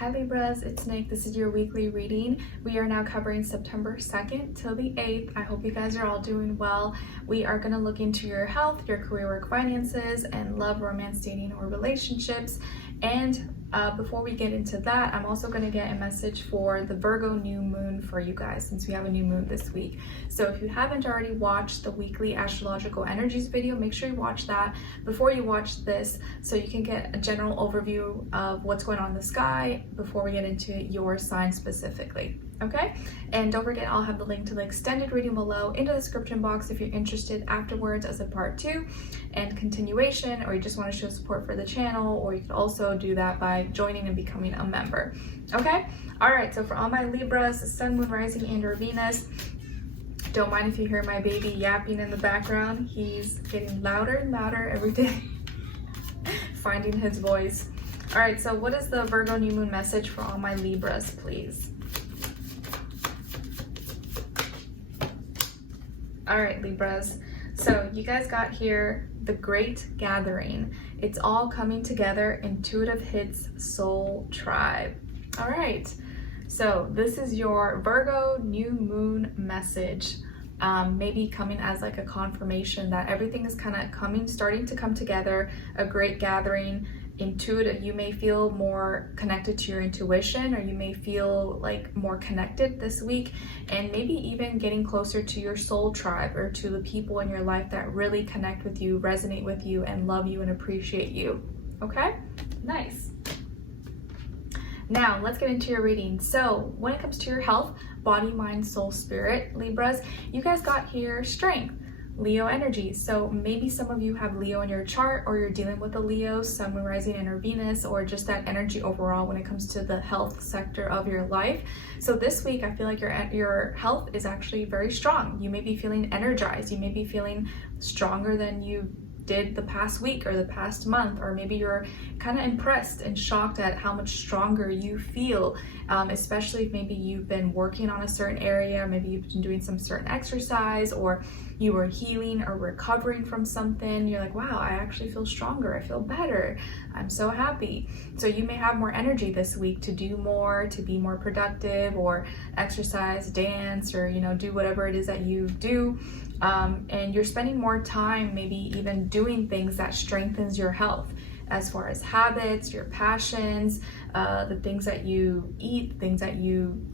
Hi Libras, it's Nick. This is your weekly reading. We are now covering September 2nd till the 8th. I hope you guys are all doing well. We are going to look into your health, your career, work, finances, and love, romance, dating, or relationships. And before we get into that, I'm also going to get a message for the Virgo new moon for you guys, since we have a new moon this week. So if you haven't already watched the weekly astrological energies video, make sure you watch that before you watch this, so you can get a general overview of what's going on in the sky before we get into your sign specifically. Okay, and don't forget, I'll have the link to the extended reading below in the description box if you're interested afterwards as a part 2 and continuation, or you just want to show support for the channel, or you could also do that by joining and becoming a member. Okay, all right, so for all my Libras, Sun, Moon, Rising, and or Venus, don't mind if you hear my baby yapping in the background. He's getting louder and louder every day, finding his voice. All right, so what is the Virgo new moon message for all my Libras, please? All right, Libras, so you guys got here the Great Gathering. It's all coming together, intuitive hits, soul tribe. All right, so this is your Virgo new moon message. Maybe coming as like a confirmation that everything is kind of starting to come together, a great gathering. Intuitive, you may feel more connected to your intuition, or you may feel like more connected this week, and maybe even getting closer to your soul tribe, or to the people in your life that really connect with you, resonate with you, and love you and appreciate you. Okay, nice. Now let's get into your reading. So when it comes to your health, body, mind, soul, spirit, Libras, you guys got here strength, Leo energy. So maybe some of you have Leo in your chart, or you're dealing with a Leo, Sun, Moon, Rising, and or Venus, or just that energy overall when it comes to the health sector of your life. So this week, I feel like your health is actually very strong. You may be feeling energized. You may be feeling stronger than you did the past week or the past month, or maybe you're kind of impressed and shocked at how much stronger you feel, especially if maybe you've been working on a certain area, maybe you've been doing some certain exercise, or you were healing or recovering from something. You're like, wow, I actually feel stronger, I feel better, I'm so happy. So you may have more energy this week to do more, to be more productive, or exercise, dance, or do whatever it is that you do. And you're spending more time maybe even doing things that strengthens your health, as far as habits, your passions, the things that you eat, things that you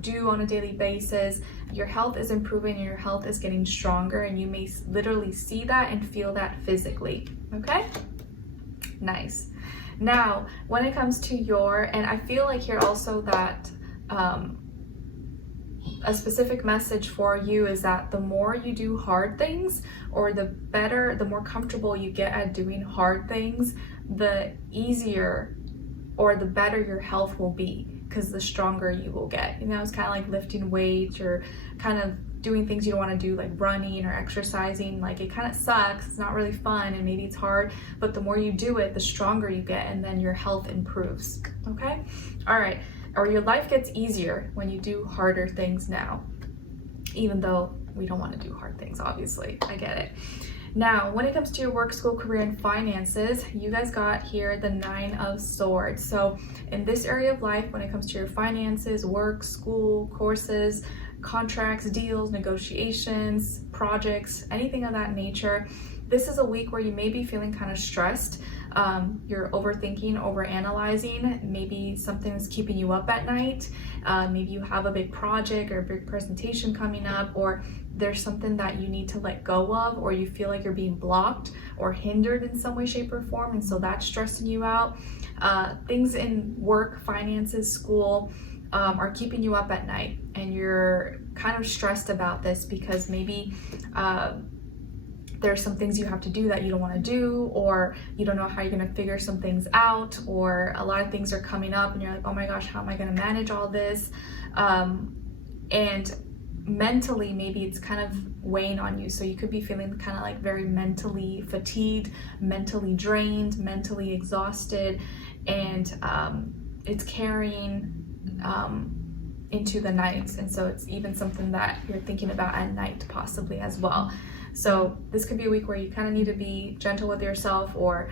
do on a daily basis. Your health is improving and your health is getting stronger, and you may literally see that and feel that physically. Okay, nice. Now when it comes to and I feel like here also that a specific message for you is that the more you do hard things, or the more comfortable you get at doing hard things, the easier or the better your health will be, because the stronger you will get. It's kind of like lifting weights, or kind of doing things you don't want to do, like running or exercising. Like, it kind of sucks, it's not really fun, and maybe it's hard, but the more you do it, the stronger you get, and then your health improves. Okay, all right. Or your life gets easier when you do harder things now, even though we don't want to do hard things, obviously. I get it. Now, when it comes to your work, school, career, and finances, you guys got here the 9 of Swords. So in this area of life, when it comes to your finances, work, school, courses, contracts, deals, negotiations, projects, anything of that nature, this is a week where you may be feeling kind of stressed. You're overthinking, overanalyzing. Maybe something's keeping you up at night. Maybe you have a big project or a big presentation coming up, or there's something that you need to let go of, or you feel like you're being blocked or hindered in some way, shape, or form, and so that's stressing you out. Things in work, finances, school are keeping you up at night, and you're kind of stressed about this because maybe there's some things you have to do that you don't want to do, or you don't know how you're going to figure some things out, or a lot of things are coming up and you're like, oh my gosh, how am I going to manage all this? And mentally, maybe it's kind of weighing on you. So you could be feeling kind of like very mentally fatigued, mentally drained, mentally exhausted, and it's carrying into the night. And so it's even something that you're thinking about at night possibly as well. So this could be a week where you kind of need to be gentle with yourself, or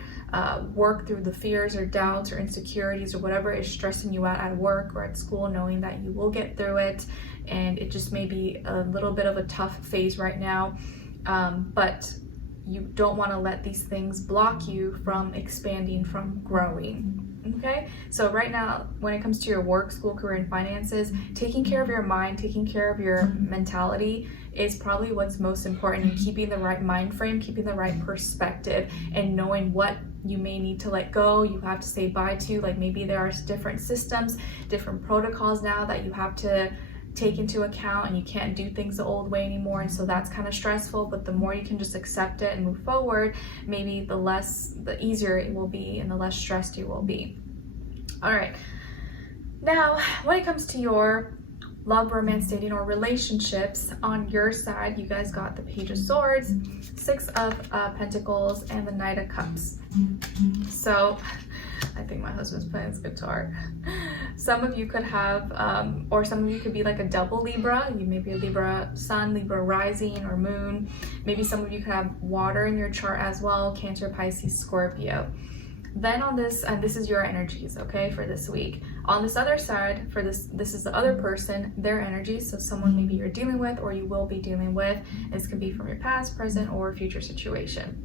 work through the fears or doubts or insecurities or whatever is stressing you out at work or at school, knowing that you will get through it. And it just may be a little bit of a tough phase right now, but you don't want to let these things block you from expanding, from growing. Okay, so right now, when it comes to your work, school, career, and finances, taking care of your mind, taking care of your mentality is probably what's most important, and keeping the right mind frame, keeping the right perspective, and knowing what you may need to let go, you have to say bye to. Like maybe there are different systems, different protocols now that you have to take into account, and you can't do things the old way anymore, and so that's kind of stressful. But the more you can just accept it and move forward, maybe the easier it will be and the less stressed you will be. All right, now when it comes to your love, romance, dating, or relationships, on your side, you guys got the Page of Swords, Six of Pentacles, and the Knight of Cups. So I think my husband's playing his guitar. Some of you could have, or some of you could be like a double Libra. You may be a Libra sun, Libra rising, or moon. Maybe some of you could have water in your chart as well, Cancer, Pisces, Scorpio. Then on this, and this is your energies, okay, for this week. On this other side, for this is the other person, their energies. So someone maybe you're dealing with, or you will be dealing with. This can be from your past, present, or future situation.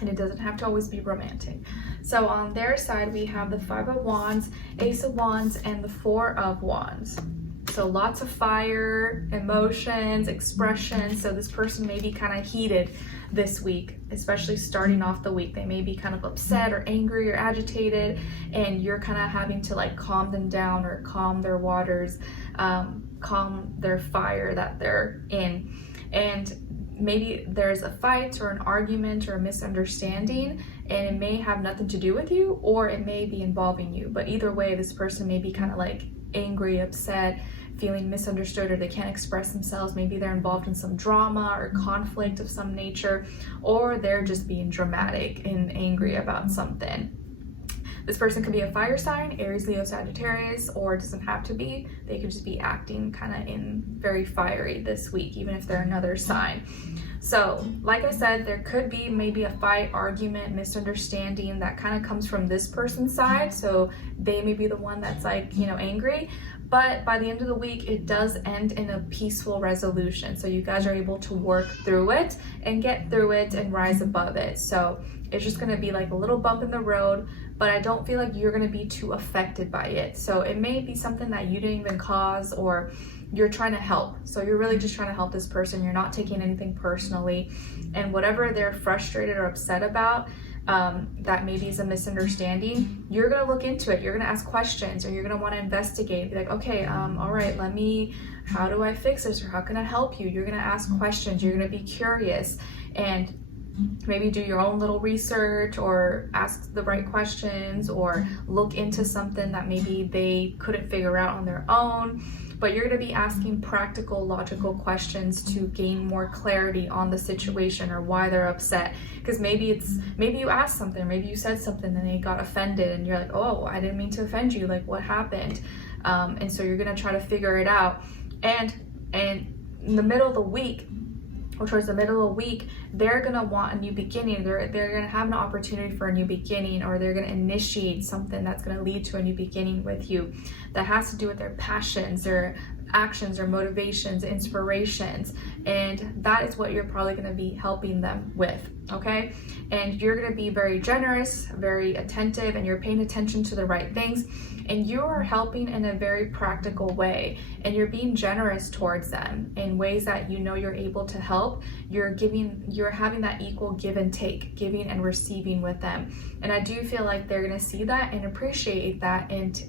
And it doesn't have to always be romantic. So on their side, we have the Five of Wands, Ace of Wands, and the Four of Wands. So lots of fire, emotions, expression. So this person may be kind of heated this week, especially starting off the week. They may be kind of upset or angry or agitated, and you're kind of having to like calm them down or calm their waters, calm their fire that they're in. And maybe there's a fight or an argument or a misunderstanding, and it may have nothing to do with you, or it may be involving you. But either way, this person may be kind of like angry, upset, feeling misunderstood, or they can't express themselves. Maybe they're involved in some drama or conflict of some nature, or they're just being dramatic and angry about something. This person could be a fire sign, Aries, Leo, Sagittarius, or it doesn't have to be. They could just be acting kind of in very fiery this week, even if they're another sign. So, like I said, there could be maybe a fight, argument, misunderstanding that kind of comes from this person's side. So they may be the one that's like, angry. But by the end of the week, it does end in a peaceful resolution. So you guys are able to work through it and get through it and rise above it. So it's just going to be like a little bump in the road, but I don't feel like you're going to be too affected by it. So it may be something that you didn't even cause, or you're trying to help. So you're really just trying to help this person. You're not taking anything personally. And whatever they're frustrated or upset about, that maybe is a misunderstanding, you're going to look into it. You're going to ask questions, or you're going to want to investigate. Be like, okay, all right, how do I fix this? Or how can I help you? You're going to ask questions. You're going to be curious, and maybe do your own little research, or ask the right questions, or look into something that maybe they couldn't figure out on their own. But you're going to be asking practical, logical questions to gain more clarity on the situation or why they're upset. Because maybe you asked something, maybe you said something and they got offended, and you're like, oh, I didn't mean to offend you. Like, what happened? And so you're going to try to figure it out. And in the middle of the week, or towards the middle of the week, they're gonna want a new beginning. They're gonna have an opportunity for a new beginning, or they're gonna initiate something that's gonna lead to a new beginning with you. That has to do with their passions, their actions, their motivations, inspirations, and that is what you're probably gonna be helping them with, okay? And you're gonna be very generous, very attentive, and you're paying attention to the right things, and you are helping in a very practical way, and you're being generous towards them in ways that you're able to help. You're having that equal give and take, giving and receiving with them. And I do feel like they're gonna see that and appreciate that, and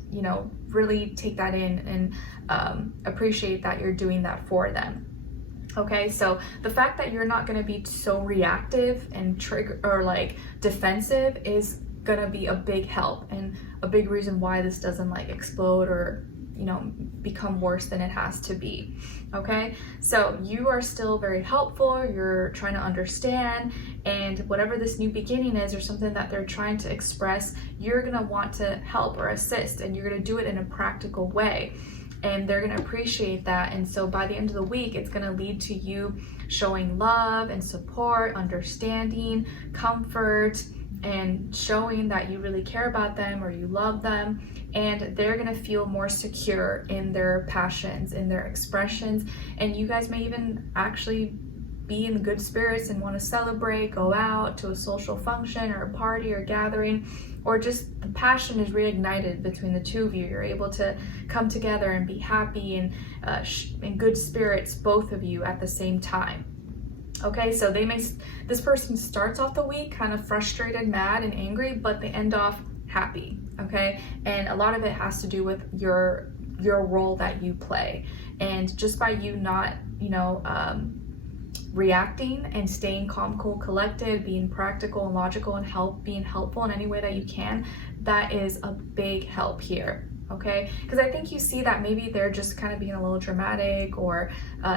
really take that in and appreciate that you're doing that for them. Okay, so the fact that you're not gonna be so reactive and trigger or like defensive is gonna be a big help, and a big reason why this doesn't like explode or become worse than it has to be. Okay, so you are still very helpful. You're trying to understand, and whatever this new beginning is, or something that they're trying to express, you're gonna want to help or assist, and you're gonna do it in a practical way. and they're going to appreciate that. And so by the end of the week, it's going to lead to you showing love and support, understanding, comfort, and showing that you really care about them or you love them. And they're going to feel more secure in their passions, in their expressions. And you guys may even actually be in good spirits and want to celebrate, go out to a social function or a party or gathering, or just the passion is reignited between the two of you. You're able to come together and be happy and in good spirits, both of you at the same time. Okay, so this person starts off the week kind of frustrated, mad, and angry, but they end off happy. Okay, and a lot of it has to do with your role that you play, and just by you not, reacting and staying calm, cool, collected, being practical and logical and being helpful in any way that you can, that is a big help here. Okay, because I think you see that maybe they're just kind of being a little dramatic or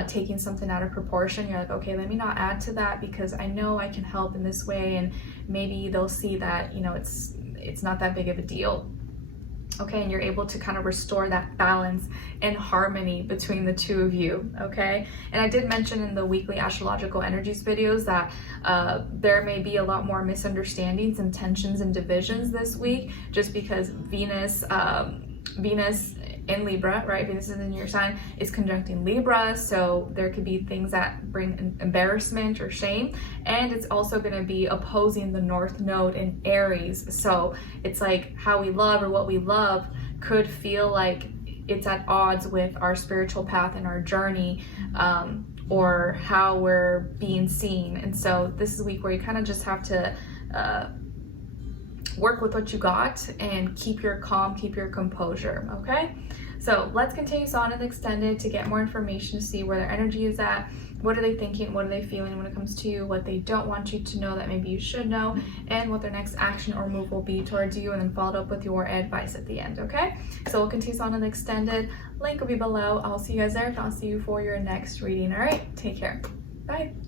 taking something out of proportion. You're like, okay, let me not add to that because I know I can help in this way, and maybe they'll see that it's not that big of a deal. Okay, and you're able to kind of restore that balance and harmony between the two of you. Okay, and I did mention in the weekly astrological energies videos that there may be a lot more misunderstandings and tensions and divisions this week, just because Venus in Libra, right? Venus is in your sign, is conjuncting Libra, so there could be things that bring embarrassment or shame, and it's also going to be opposing the North Node in Aries. So it's like how we love or what we love could feel like it's at odds with our spiritual path and our journey, or how we're being seen. And so this is a week where you kind of just have to work with what you got and keep your calm, keep your composure. Okay, so let's continue on and extended to get more information to see where their energy is at. What are they thinking? What are they feeling when it comes to you? What they don't want you to know that maybe you should know, and what their next action or move will be towards you, and then followed up with your advice at the end. Okay, so we'll continue on and extended. Link will be below. I'll see you guys there. I'll see you for your next reading. All right, take care. Bye.